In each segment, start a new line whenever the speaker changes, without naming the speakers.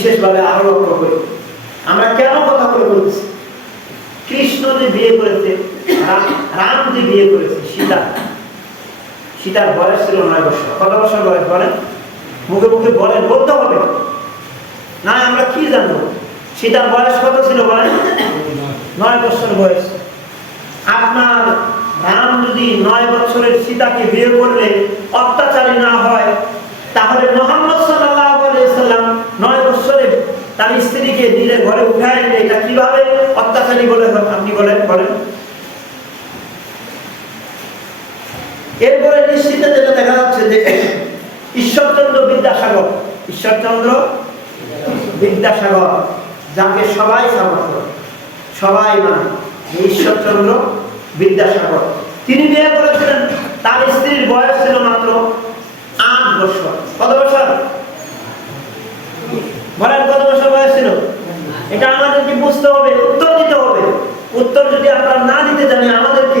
বিশেষভাবে আরও লক্ষ্য করি। আমরা কেন কথা বলে বলছি? কৃষ্ণ যে বিয়ে করেছে রাম যে বিয়ে করেছে, সীতা। সীতার বয়স ছিল নয় বছর। কত বছর বয়স বলেন মুখে মুখে বলেন বলতে হবে। না আমরা কি জানব? সীতার বয়স কত ছিল বলেন? নয় বছর বয়স। আপনার রাম যদি নয় বছরের সীতাকে বিয়ে করলে অত্যাচারী না হয়, তাহলে মোহাম্মদ সাল্লাল্লাহু আলাইহি সাল্লাম নয় বছরে তার স্ত্রীকে নিজের ঘরে উঠায় নিলে এটা কীভাবে অত্যাচারী বলে আপনি বলেন বলেন। এরপরে নিশ্চিত যেটা দেখা যাচ্ছে যে ঈশ্বরচন্দ্র বিদ্যাসাগর ঈশ্বরচন্দ্র বিদ্যাসাগর, যাকে সবাই সমর্থন সবাই মানে ঈশ্বরচন্দ্র বিদ্যাসাগর। তিনি বিয়ে করেছিলেন, তার স্ত্রীর বয়স ছিল মাত্র আট বছর কত বছর বলেন কত বছর বয়স ছিল এটা আমাদেরকে বুঝতে হবে উত্তর দিতে হবে উত্তর যদি আমরা না দিতে জানি আমাদেরকে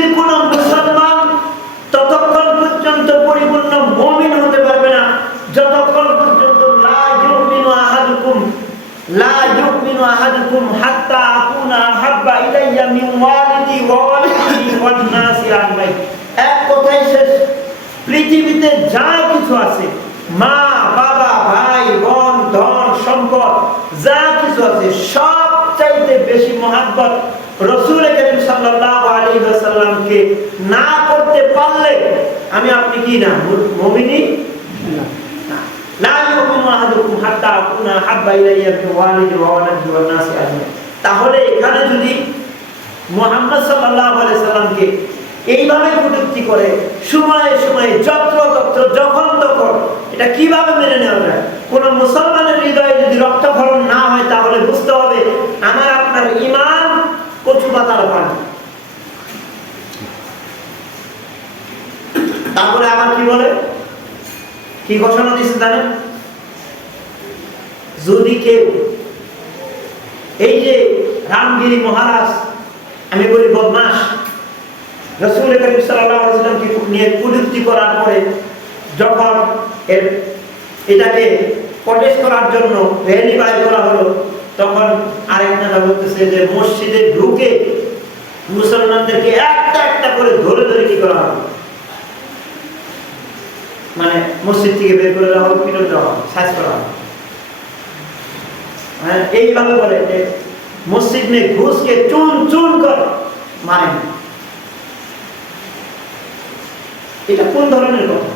ইলাইয়া মিন ওয়ালিদি ওয়া ওয়ালাদিহি ওয়ান নাসি আজমাইন এক কথায় শেষ, পৃথিবীতে যা কিছু আছে, মা, বাবা, ভাই, বোন, ধন, সম্পদ, যা কিছু আছে, সব চাইতে বেশি মহাব্বত রসুল করিম সাল্লাল্লাহু আলাইহি ওয়াসাল্লামকে না করতে পারলে আমি আপনি কি না মুমিনি না। লা ইউমিনু আহাদুকুম হাত্তা আকুনা হাব্বা ওয়ালিদি তাহলে এখানে যদি মুহাম্মদ আলাইহি সাল্লামকে এইভাবে কটূক্তি করে, সময়ে সময়ে এটা কীভাবে মেনে নেওয়া যায়? মুসলমানের হৃদয়ে যদি তাহলে বুঝতে হবে আমার আপনার ইমান কচু পাতার পানি তারপরে আবার কি বলে? কি ঘোষণা দিচ্ছে জানেন যদি কেউ এই যে রামগিরি মহারাজ আমি বলি বদমাস রসুল করিম ওয়াসাল্লামকে নিয়ে কুযুক্তি করার পরে যখন এর এটাকে প্রটেস্ট করার জন্য র্যালি বাইর করা হলো তখন আরেক নেতা বলতেছে যে মসজিদে ঢুকে মুসলমানদেরকে একটা একটা করে ধরে ধরে কি করা হবে মানে মসজিদ থেকে বের করে দেওয়া হবে পিটন দেওয়া হবে সাজ করা হবে হ্যাঁ, এইভাবে বলে যে মসজিদ घुस के चुन चुन कर মারেন। এটা কোন ধরনের কথা?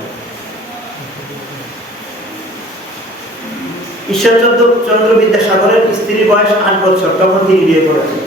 ঈশ্বরচন্দ্র চন্দ্র বিদ্যাসাগরের স্ত্রীর বয়স আট বছর, তখন তিনি বিয়ে করেছেন।